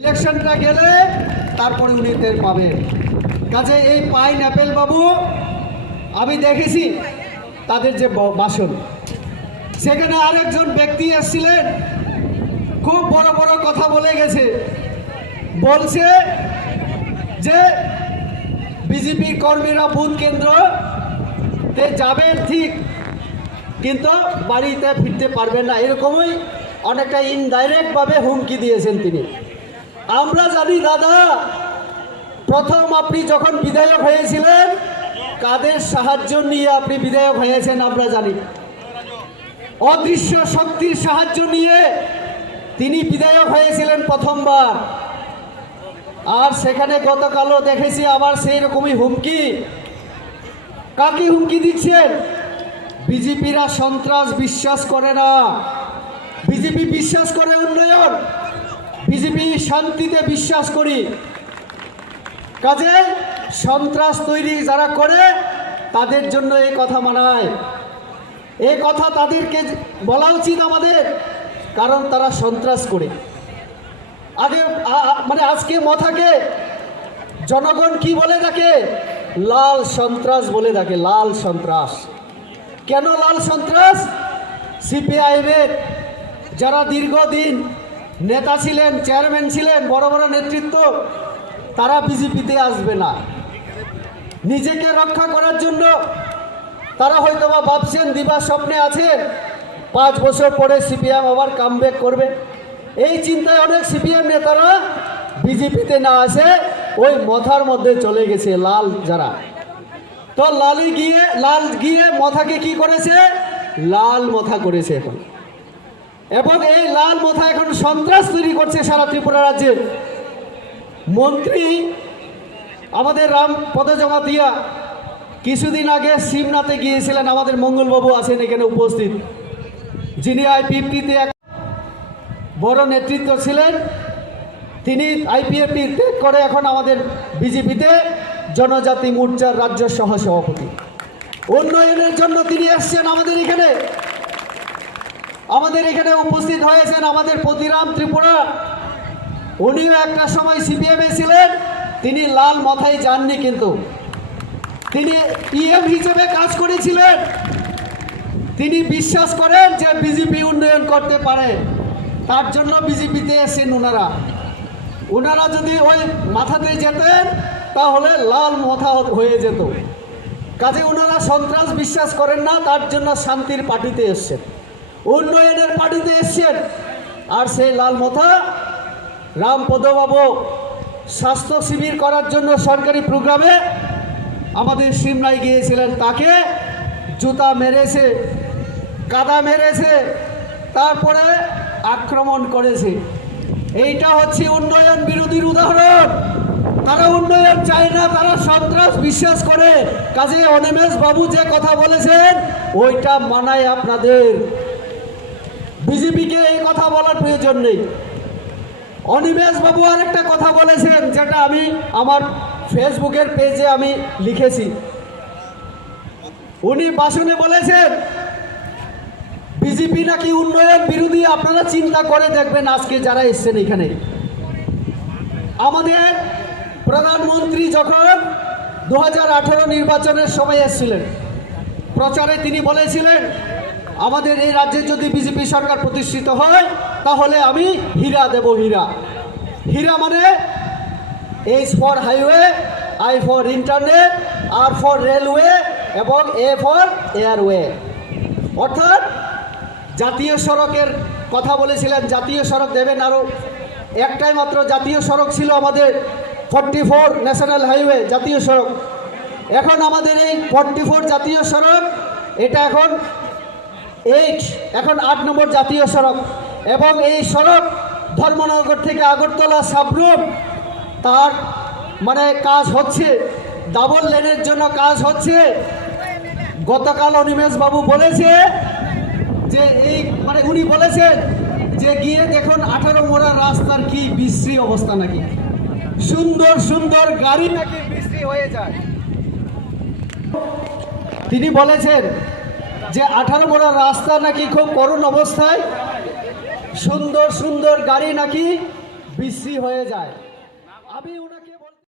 ইলেকশনটা গেলে তারপরে উনি টের পাবেন। কাজে এই পাইনঅ্যাপেল বাবু আমি দেখেছি তাদের যে ভাষণ, সেখানে আরেকজন ব্যক্তি এসেছিলেন, খুব বড় বড় কথা বলে গেছে। বলছে যে বিজেপির কর্মীরা বুথ কেন্দ্রতে যাবেন ঠিক, কিন্তু বাড়িতে ফিরতে পারবেন না, এরকমই অনেকটা ইনডাইরেক্টভাবে হুমকি দিয়েছেন তিনি। আমরা জানি দাদা, প্রথম আপনি যখন বিধায়ক হয়েছিলেন কাদের সাহায্য নিয়ে আপনি বিধায়ক হয়েছেন আমরা জানি। অদৃশ্য শক্তির সাহায্য নিয়ে তিনি বিধায়ক হয়েছিলেন প্রথমবার। আর সেখানে গতকালও দেখেছি আবার সেই রকমই হুমকি। কাকে হুমকি দিচ্ছেন? বিজেপিরা সন্ত্রাস বিশ্বাস করে না, বিজেপি বিশ্বাস করে উন্নয়ন, বিজেপি শান্তিতে বিশ্বাস করি। কাজে সন্ত্রাস তৈরি যারা করে তাদের জন্য এই কথা মানায়, এই কথা তাদেরকে বলা উচিত আমাদের, কারণ তারা সন্ত্রাস করে। আগে মানে আজকে মাথাকে জনগণ কি বলে থাকে? লাল সন্ত্রাস বলে থাকে, লাল সন্ত্রাস। কেন লাল সন্ত্রাস? সিপিআইএমের যারা দীর্ঘদিন নেতা ছিলেন, চেয়ারম্যান ছিলেন, বড় বড় নেতৃত্ব, তারা বিজেপিতে আসবে না। নিজেকে রক্ষা করার জন্য তারা হয়তো বা ভাবছেন, দিবা স্বপ্নে আছেন 5 বছর পরে সিপিএম আবার কামব্যাক করবে। এই চিন্তায় অনেক সিপিএম নেতারা বিজেপিতে না আসে ওই মাথার মধ্যে চলে গেছে লাল যারা। তো লাল গিয়ে মাথাকে কি করেছে? লাল মাথা করেছে এখন। এবং এই লাল মাথা এখন সন্ত্রাস তৈরি করছে সারা ত্রিপুরা রাজ্যে। মন্ত্রী আমাদের রামপদ জমাতিয়া কিছুদিন আগে শিবনাথে গিয়েছিলেন, আমাদের মঙ্গলবাবু আছেন এখানে উপস্থিত, যিনি আইপিএফটিতে এক বড় নেতৃত্ব ছিলেন। তিনি আইপিএফটি ত্যাগ করে এখন আমাদের বিজেপিতে জনজাতি মোর্চার রাজ্য সহ সভাপতি। উন্নয়নের জন্য তিনি এসছেন আমাদের এখানে উপস্থিত হয়েছেন আমাদের প্রতিরাম ত্রিপুরা। উনিও একটা সময় সিপিএমে ছিলেন, তিনি লাল মাথায় যাননি, কিন্তু তিনি পিএম হিসেবে কাজ করেছিলেন। তিনি বিশ্বাস করেন যে বিজেপি উন্নয়ন করতে পারে, তার জন্য বিজেপিতে এসেছেন ওনারা যদি ওই মাথাতে যেতেন তাহলে লাল মাথা হয়ে যেত। কাজে ওনারা সন্ত্রাস বিশ্বাস করেন না, তার জন্য শান্তির পার্টিতে এসছেন, উন্নয়নের পার্টিতে এসছেন। আর সেই লাল মাথা রামপদবাবু স্বাস্থ্য শিবির করার জন্য সরকারি প্রোগ্রামে আমাদের সিমলায় গিয়েছিলেন, তাকে জুতা মেরেছে, কাদা মেরেছে, তারপরে আক্রমণ করেছে। এইটা হচ্ছে উন্নয়ন বিরোধীর উদাহরণ। তারা উন্নয়ন চায় না, তারা সন্ত্রাস বিশ্বাস করে। কাজে অনিমেষ বাবু যে কথা বলেছেন ওইটা মানায় আপনাদের, বিজেপিকে এই কথা বলার প্রয়োজন নেই। অনিমেষ বাবু আরেকটা কথা বলেছেন, যেটা আমি আমার ফেসবুকের পেজে আমি লিখেছি। উনি ভাষণে বলেছেন বিজেপি নাকি উন্নয়ন বিরোধী। আপনারা চিন্তা করে দেখবেন আজকে যারা এসছেন এখানে, আমাদের প্রধানমন্ত্রী যখন 2018 নির্বাচনের সময় এসেছিলেন, প্রচারে তিনি বলেছিলেন আমাদের এই রাজ্যে যদি বিজেপি সরকার প্রতিষ্ঠিত হয় তাহলে আমি হীরা দেব। হীরা মানে H for highway, I for internet, R for railway এবং এ ফর এয়ারওয়ে। অর্থাৎ জাতীয় সড়কের কথা বলেছিলেন, জাতীয় সড়ক দেবেন। আরও একটাই মাত্র জাতীয় সড়ক ছিল আমাদের, 44 ন্যাশনাল হাইওয়ে জাতীয় সড়ক। এখন আমাদের এই 44 জাতীয় সড়ক, এটা এখন 8 নম্বর জাতীয় সড়ক। এবং এই সড়ক ধর্মনগর থেকে আগরতলা সাবরুম, তার মানে কাজ হচ্ছে, ডাবল লেনের জন্য কাজ হচ্ছে। গতকাল অনিমেষ বাবু বলেছে যে এই মানে উনি বলেছেন যে গিয়ে দেখুন 18 মোড়া রাস্তার কি বিশ্রী অবস্থা, নাকি সুন্দর সুন্দর গাড়ি নাকি বিশ্রী হয়ে যায়। তিনি বলেছেন যে 18 মোড়া রাস্তা নাকি খুব করুণ অবস্থায়, সুন্দর সুন্দর গাড়ি নাকি বিশ্রী হয়ে যায়। আমি ওনাকে